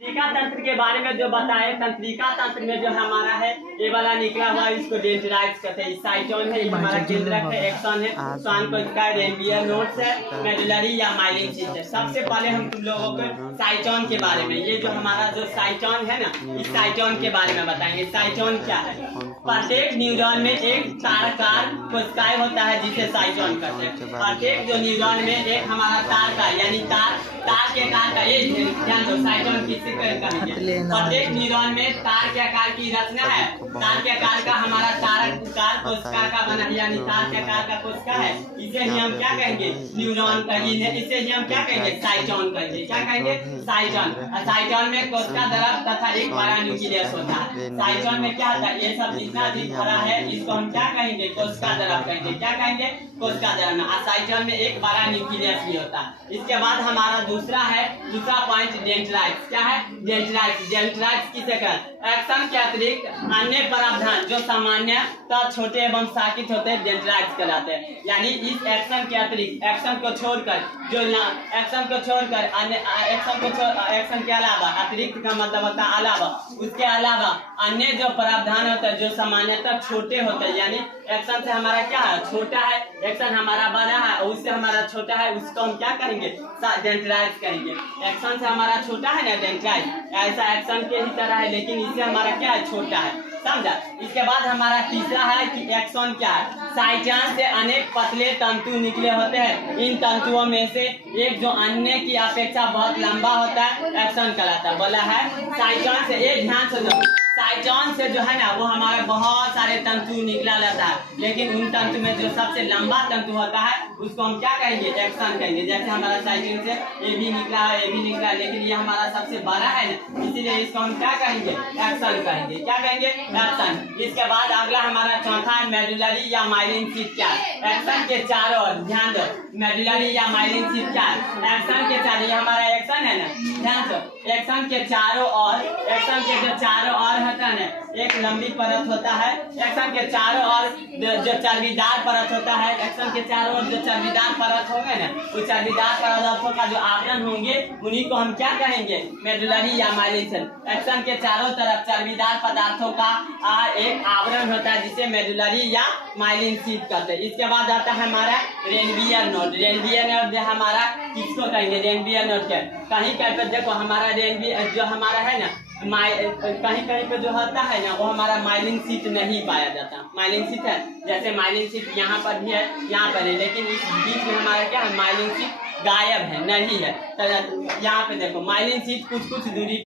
तंत्रिका तंत्र के बारे में जो बताए, तंत्रिका तंत्र में जो हमारा है ये वाला निकला हुआ है, इसको डेंड्राइट्स कहते हैं। साइटोन है, ये हमारा केंद्रक है, एक्सन है, स्वान को इसका रेनवियर नोड्स है, मेडुलरी या माइलिन शीट है। सबसे पहले हम तुम लोगों को साइटोन के बारे में, ये जो हमारा जो साइटोन है ना, इस साइटोन के बारे में बताएंगे। साइटोन क्या है? प्रत्येक न्यूरॉन में एक तारकार कोशिकाएं होता है जिसे साइटोन कहते हैं। प्रत्येक जो न्यूरॉन में एक हमारा तारकार यानी तार के आकार का, ये ध्यान दो, साइटोन किससे कहेंगे? प्रत्येक न्यूरॉन में तार के आकार की रचना है। तार के आकार का हमारा तारकार कोशिका का बना, यानी तार के आकार का कोशिका है, इसे ही हम क्या कहेंगे? न्यूरॉन कहेंगे। इसे ही हम क्या कहेंगे? साइटोन कहेंगे। क्या कहेंगे? साइटोन। साइटोन में कोशिका द्रव तथा एक बड़ा न्यूक्लियस होता है। साइटोन में क्या होता है? ये सब जितना भी भरा है इसको हम क्या कहेंगे? कोशिका द्रव कहेंगे। क्या कहेंगे? कोशिका द्रव में। साइटोन में एक बड़ा न्यूक्लियस भी होता है। इसके बाद हमारा दूसरा पॉइंट डेंड्राइट्स। क्या है? डेंड्राइट्स। डेंड्राइट्स किसे कहते हैं? एक्सन के अतिरिक्त अन्य प्रावधान जो सामान्यतः छोटे एवं साकित होते हैं डेंड्राइट्स कहलाते हैं। यानी इस एक्सन के अतिरिक्त, एक्सन को छोड़कर अन्य एक्सन के अलावा, अतिरिक्त का मतलब होता है अलावा, उसके अलावा अन्य जो प्रावधान होता है जो सामान्यतः छोटे होते हैं, यानी एक्सन से हमारा क्या है? छोटा है, एक्सन हमारा बड़ा है और उससे हमारा छोटा है, उसको हम क्या करेंगे? डेंड्राइट्स कहेंगे। एक्सन से हमारा छोटा है ना डेंड्राइट, ऐसा एक्सन के ही तरह है, लेकिन इससे हमारा क्या है? छोटा है। समझा? इसके बाद हमारा तीसरा है कि एक्सन क्या है? साइटोन से अनेक पतले तंतु निकले होते हैं। इन तंतुओं में से एक जो अन्य की अपेक्षा बहुत लंबा होता है एक्सन कहलाता है। बोला है साइटोन से, एक ध्यान से दो, साइटोन से जो है ना वो हमारे बहुत सारे तंतु निकला रहता है, लेकिन उन तंतु में जो सबसे लंबा तंतु होता है उसको हम क्या कहेंगे? एक्सन कहेंगे। जैसे हमारा साइटोन से ये भी निकला है, ये भी निकला है, लेकिन ये हमारा सबसे बड़ा है ना, इसीलिए इसको हम क्या कहेंगे? एक्सन कहेंगे। क्या कहेंगे? एक्सन। इसके बाद अगला हमारा चौथा है मेडुलरी या माइलिन शीट। क्या है? एक्सन के चारों ओर, ध्यान दो, मेडुलरी या माइलिन शीट क्या है? एक्सन के चारों, ये हमारा एक्सन है ना, ध्यान दो, एक्सन के चारों ओर, एक्सन के जो चारों ओर होता है ना, एक लंबी परत होता है। एक्सन के चारों ओर जो चर्बीदार परत होता है, एक्सन के चारों ओर जो चर्बीदार परत होंगे ना, वो चर्बीदार पदार्थों का जो आवरण होंगे उन्हीं को हम क्या कहेंगे? मेडुलरी या माइलिन शीट। एक्सन के चारों तरफ चर्बीदार पदार्थों का एक आवरण होता है जिसे मेडुलरी या माइलिन शीट कहते हैं। इसके बाद आता है हमारा रेनवियर नोड। रेनवियर नोड हमारा किसको कहेंगे? रेनवियर नोड के कहीं कहीं पे देखो हमारा रेनवियर जो हमारा है ना, कहीं कहीं पे जो होता है ना वो हमारा माइलिन शीट नहीं पाया जाता। माइलिन शीट है, जैसे माइलिन शीट यहाँ पर भी है, यहाँ पर है, लेकिन इस बीच में हमारा क्या है? माइलिन शीट गायब है, नहीं है। तो यहाँ पे देखो माइलिन शीट कुछ दूरी